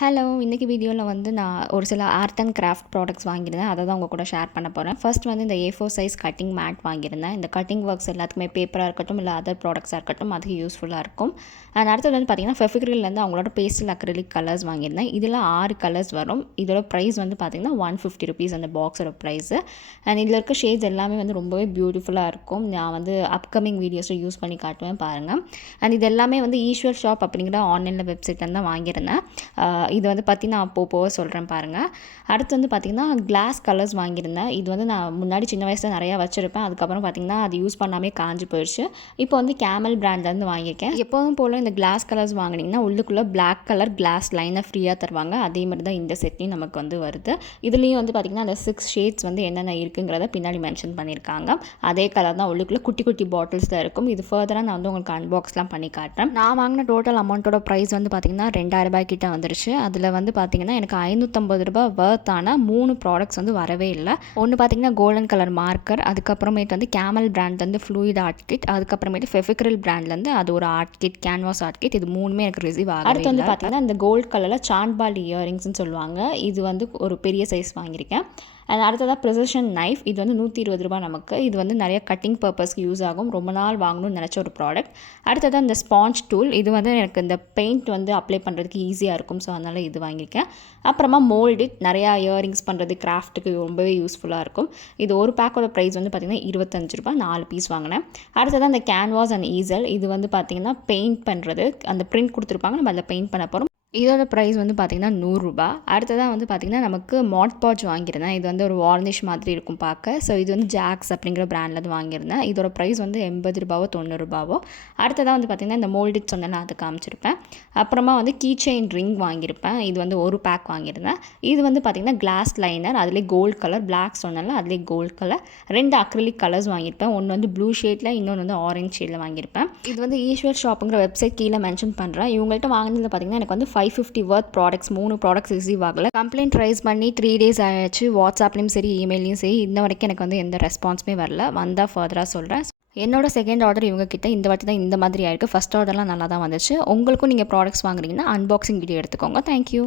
Hello, இன்றைக்கி வீடியோவில் வந்து நான் ஒரு சில ஆர்ட் அண்ட் கிராஃப்ட் ப்ராடக்ட்ஸ் வாங்கியிருந்தேன். அதை தான் உங்கள் கூட ஷேர் பண்ண போகிறேன். ஃபர்ஸ்ட் வந்து இந்த A4 சைஸ் கட்டிங் மேட் வாங்கியிருந்தேன். இந்த கட்டிங் ஒர்க்ஸ் எல்லாத்துக்குமே பேப்பராக இருக்கட்டும், இல்லை அதர் ப்ராடக்ட்ஸாக இருக்கட்டும், அதுக்கு யூஸ்ஃபுல்லாக இருக்கும். அண்ட் அடுத்தது வந்து பார்த்திங்கன்னா ஃபெவிக்ரில்லேருந்து அவங்களோட பேஸ்டல் அக்ரிலிக் கலர்ஸ் வாங்கியிருந்தேன். இதில் 6 கலர்ஸ் வரும். இதோட ப்ரைஸ் வந்து பார்த்திங்கன்னா ₹150 அந்த பாக்ஸோட ப்ரைஸு. அண்ட் இதில் இருக்க ஷேட்ஸ் எல்லாமே வந்து ரொம்பவே பியூட்டிஃபுல்லாக இருக்கும். நான் வந்து அப்கமிங் வீடியோஸில் யூஸ் பண்ணி காட்டுவேன் பாருங்கள். அண்ட் இது எல்லாமே வந்து ஈஸ்வர் ஷாப் அப்படிங்கிற ஆன்லைனில் வெப்சைட்லேருந்து தான் வாங்கியிருந்தேன். இது வந்து பற்றி நான் போக சொல்கிறேன் பாருங்கள். அடுத்து வந்து பார்த்திங்கன்னா கிளாஸ் கலர்ஸ் வாங்கியிருந்தேன். இது வந்து நான் முன்னாடி சின்ன வயசில் நிறையா வச்சுருப்பேன். அதுக்கப்புறம் பார்த்திங்கன்னா அது யூஸ் பண்ணாமே காஞ்சி போயிடுச்சு. இப்போ வந்து கேமல் பிராண்ட்லேருந்து வாங்கியிருக்கேன். எப்போதும் போல் இந்த கிளாஸ் கலர்ஸ் வாங்கினீங்கன்னா உள்ளுக்குள்ளே பிளாக் கலர் கிளாஸ் லைனை ஃப்ரீயாக தருவாங்க. அதே மாதிரி தான் இந்த செட்லையும் நமக்கு வந்து வருது. இதுலேயும் வந்து பார்த்திங்கன்னா அந்த 6 ஷேட்ஸ் வந்து என்னென்ன இருக்குங்கிறத பின்னாடி மென்ஷன் பண்ணியிருக்காங்க. அதே கலர் தான் உள்ளுக்குள்ளே குட்டி குட்டி பாட்டில்ஸ் தான் இருக்கும். இது ஃபர்தராக நான் வந்து உங்களுக்கு அன்பாக்ஸ்லாம் பண்ணி காட்டுறேன். நான் வாங்கின டோட்டல் அமௌண்ட்டோட ப்ரைஸ் வந்து பார்த்திங்கன்னா ₹2000 கிட்ட வந்துருச்சு. அதில் வந்து பார்த்திங்கன்னா எனக்கு ₹550 வர்த்தான 3 ப்ராடக்ட்ஸ் வந்து வரவே இல்லை. ஒன்று பார்த்திங்கன்னா கோல்டன் கலர் மார்க்கர், அதுக்கப்புறமேட்டு வந்து கேமல் பிராண்ட்லேருந்து ஃப்ளூயிட் ஆர்ட் கிட், அதுக்கப்புறமேட்டு ஃபெவிக்ரில் பிராண்ட்லேருந்து அது ஒரு art kit, canvas art kit. இது 3மே எனக்கு ரிசீவ் ஆகும். அடுத்து வந்து பார்த்திங்கன்னா இந்த கோல்டு கலரில் சாண்ட்பால் இயரிங்ஸ்னு சொல்லுவாங்க. இது வந்து ஒரு பெரிய சைஸ் வாங்கியிருக்கேன். அண்ட் அடுத்ததாக ப்ரிசிஷன் நைஃப். இது வந்து ₹120 நமக்கு. இது வந்து நிறைய கட்டிங் பர்பஸ்க்கு யூஸ் ஆகும். ரொம்ப நாள் வாங்கணும்னு நினச்ச ஒரு ப்ராடக்ட். அடுத்ததாக இந்த ஸ்பாஞ்ச் டூல். இது வந்து எனக்கு இந்த பெயிண்ட் வந்து அப்ளை பண்ணுறதுக்கு ஈஸியாக இருக்கும். ஸோ அதனால் இது வாங்கியிருக்கேன். அப்புறமா மோல்டிட், நிறையா இயரிங்ஸ் பண்ணுறது கிராஃப்ட்டுக்கு ரொம்பவே யூஸ்ஃபுல்லாக இருக்கும். இது ஒரு பேக்கோட ப்ரைஸ் வந்து பார்த்திங்கன்னா ₹25. 4 பீஸ் வாங்கினேன். அடுத்ததாக இந்த கேன்வாஸ் அண்ட் ஈசல். இது வந்து பார்த்திங்கன்னா பெயிண்ட் பண்ணுறது, அந்த பிரிண்ட் கொடுத்துருப்பாங்க, நம்ம அதில் பெயிண்ட் பண்ண போகிறோம். இதோட ப்ரைஸ் வந்து பார்த்திங்கன்னா ₹100. அடுத்ததாக வந்து பார்த்திங்கன்னா நமக்கு மாட் பாட்ச் வாங்கியிருந்தேன். இது வந்து ஒரு வார்னிஷ் மாதிரி இருக்கும் பார்க்க. ஸோ இது வந்து ஜாக்ஸ் அப்படிங்கிற பிராண்ட்லேருந்து வாங்கியிருந்தேன். இதோட ப்ரைஸ் வந்து ₹80 ₹90. அடுத்ததாக வந்து பார்த்திங்கன்னா இந்த மோல்டிட் சொன்னேன், அது காமிச்சிருப்பேன். அப்புறமா வந்து கீ செயின் ரிங் வாங்கியிருப்பேன். இது வந்து ஒரு பேக் வாங்கியிருந்தேன். இது வந்து பார்த்திங்கன்னா கிளாஸ் லைனர், அதிலே கோல்டு கலர், பிளாக் சொன்னால அதிலே கோல்டு கலர். 2 அக்ரிலிக் கலர்ஸ் வாங்கியிருப்பேன். ஒன்று வந்து ப்ளூ ஷேடில், இன்னொன்று வந்து ஆரஞ்ச் ஷேடில் வாங்கியிருப்பேன். இது வந்து ஈஸ்வர் ஷாப்புங்கிற வெப்சைட் கீழே மென்ஷன் பண்ணுறேன். இவங்கள்ட்ட வாங்கினது பார்த்திங்கன்னா எனக்கு வந்து $550 வர்த் ப்ராடக்ட்ஸ், 3 ப்ராடக்ட்ஸ் ரிசீவ் ஆகலை. கம்ப்ளைண்ட் ரைஸ் பண்ணி 3 டேஸ் ஆகிடுச்சு. வாட்ஸ்அப்லேயும் சரி, இமெயிலையும் சரி, இன்ன வரைக்கும் எனக்கு வந்து எந்த ரெஸ்பான்ஸுமே வரல. வந்தால் ஃபர்தராக சொல்கிறேன். என்னோட செகண்ட் ஆர்டர் இவங்க கிட்ட இந்த வாட்டி தான் இந்த மாதிரி ஆயிருக்கு. ஃபர்ஸ்ட் ஆர்டர்லாம் நல்லா தான் வந்துச்சு. உங்களுக்கும் நீங்கள் ப்ராடக்ட்ஸ் வாங்குறீங்கன்னா அன்பாக்சிங் வீடியோ எடுத்துக்கோங்க. தேங்க்யூ.